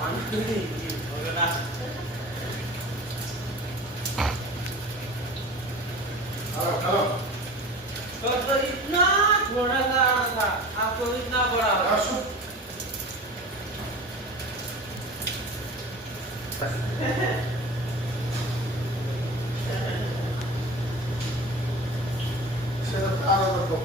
Hello तो इतना थोड़ा सा आना था, आपको इतना बड़ा हो। आशु Set up out of the book.